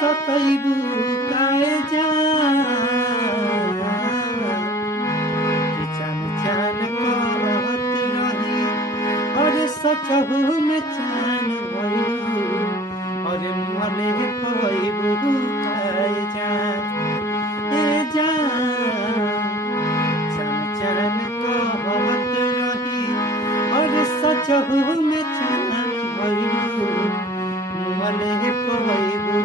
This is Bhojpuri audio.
सतैबू काहे जान कि चैन चैन करत रही अरे सचहु में चैन भइलू अरे मने पइबू काहे जान ए जान चैन चैन करत रही अरे सचहु में चैन भइलू मने पइबू